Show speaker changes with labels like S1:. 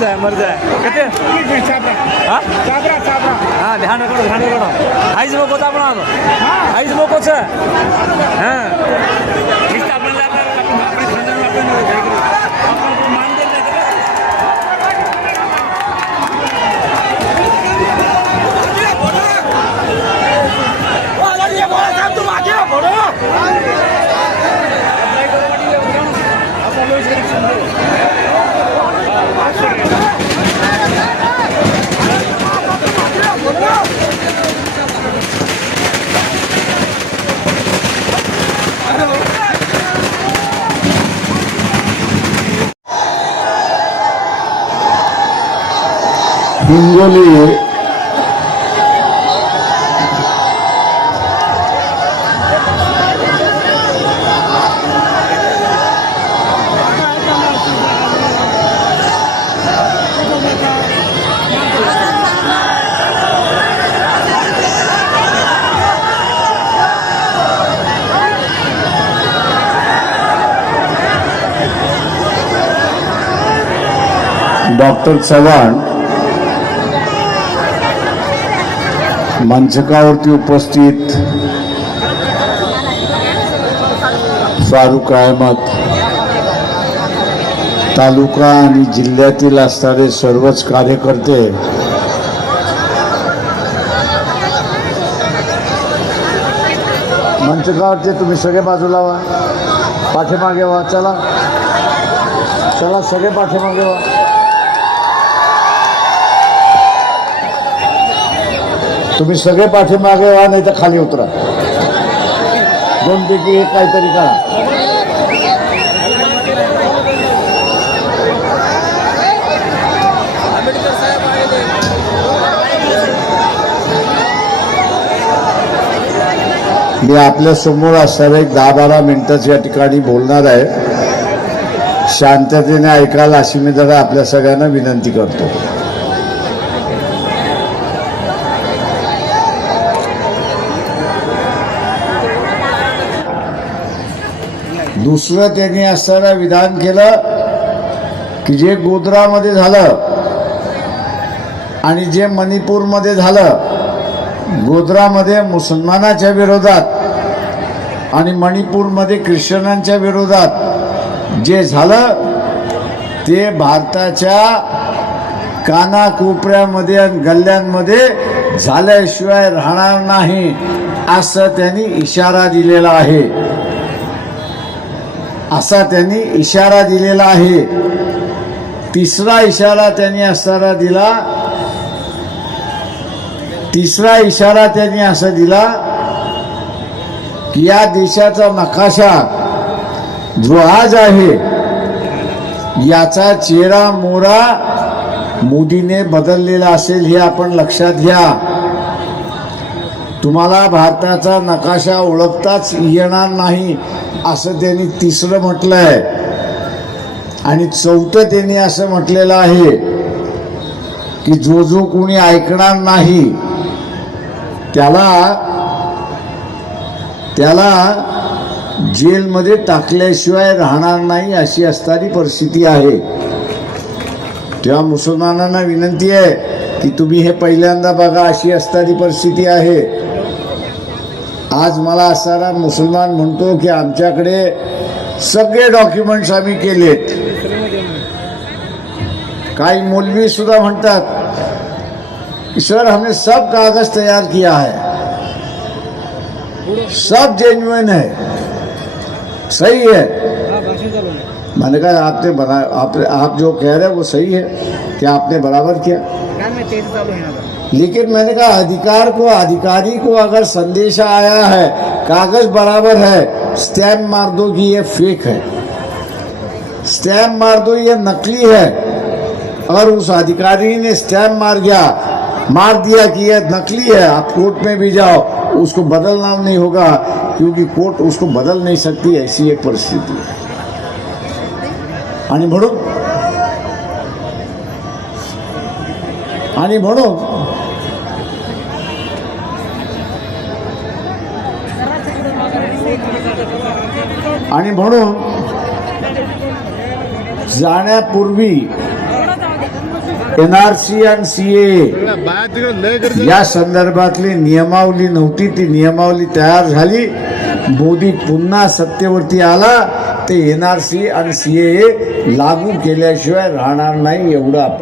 S1: मर जाय मर जाय कते हा हा ध्यान रखो ध्यान रखो आईज मोको तो आपण आलो आईज मोको छ हा नुसतं आपल्याला आपल्या- आपल्या खानदानाला आपण हे करू. आपण मान देत नाही का?
S2: हिंगोली डॉक्टर चव्हाण. मंचकावरती उपस्थित फारुख अहमद. तालुका आणि जिल्ह्यातील असणारे सर्वच कार्यकर्ते मंचकावरचे तुम्ही सगळे बाजूला व्हा पाठीमागे व्हा चला. चला सगळे पाठीमागे व्हा तुम्ही सगळे पाठीमागे व्हा नाही तर खाली उतरा. दोन पैकी एक काहीतरी करा. मी आपल्यासमोर असणाऱ्या एक दहा बारा मिनिटच या ठिकाणी बोलणार आहे. शांततेने ऐकाल अशी मी जरा आपल्या सगळ्यांना विनंती करतो. दुसरं त्यांनी असताना विधान केलं की जे गोधरामध्ये झालं आणि जे मणिपूरमध्ये झालं गोधरामध्ये मुसलमानाच्या विरोधात आणि मणिपूरमध्ये ख्रिश्चनांच्या विरोधात जे झालं ते भारताच्या कानाकोपऱ्यामध्ये आणि गल्ल्यांमध्ये झाल्याशिवाय राहणार नाही असं त्यांनी इशारा दिलेला आहे. असा त्यांनी इशारा दिलेला आहे. तिसरा इशारा त्यांनी असताना दिला. तिसरा इशारा त्यांनी असा दिला की या देशाचा नकाशा जो आज आहे याचा चेहरा मोरा मोदीने बदललेला असेल हे आपण लक्षात घ्या. तुम्हाला भारताचा नकाशा ओळखताच येणार नाही. असं त्यांनी तिसरं आहे आणि चौथं त्यांनी असं म्हटलेलं आहे की जो जो कोणी ऐकणार नाही त्याला त्याला जेलमध्ये टाकल्याशिवाय राहणार नाही अशी असणारी परिस्थिती आहे. तेव्हा मुसलमानांना विनंती आहे की तुम्ही हे पहिल्यांदा बघा अशी असणारी परिस्थिती आहे. आज मला असणारा मुसलमान म्हणतो की आमच्याकडे सगळे डॉक्युमेंट्स आम्ही केलेत. काही मौलवी सुद्धा म्हणतात कि, सर, हमने सब कागज़ तैयार किया है। सब जेन्युन है। सही है। मैंने कहा आपने बना आप आप जो कह रहे हैं वो सही है क्या आपने बराबर किया। लेकिन मैंने कहा अधिकार को अधिकारी को अगर संदेशा आया है कागज़ बराबर है स्टैम्प मार दो कि ये फेक है। स्टैम्प मार दो ये नकली है। अगर उस अधिकारी ने स्टैम्प मार गया मार दिया कि ये नकली है आप कोर्ट में भी जाओ उसको बदलना नहीं होगा क्योंकि कोर्ट उसको बदल नहीं सकती ऐसी एक परिस्थिति है। आणि म्हणून? आणि म्हणून? आणि म्हणून? जाण्यापूर्वी एनआरसी आणि सीए या संदर्भातली नियमावली नव्हती ती नियमावली तयार झाली. मोदी पुन्हा सत्तेवरती आला ते एन आर सी आणि सी ए लागू केल्याशिवाय राहणार नाही एवढं आपण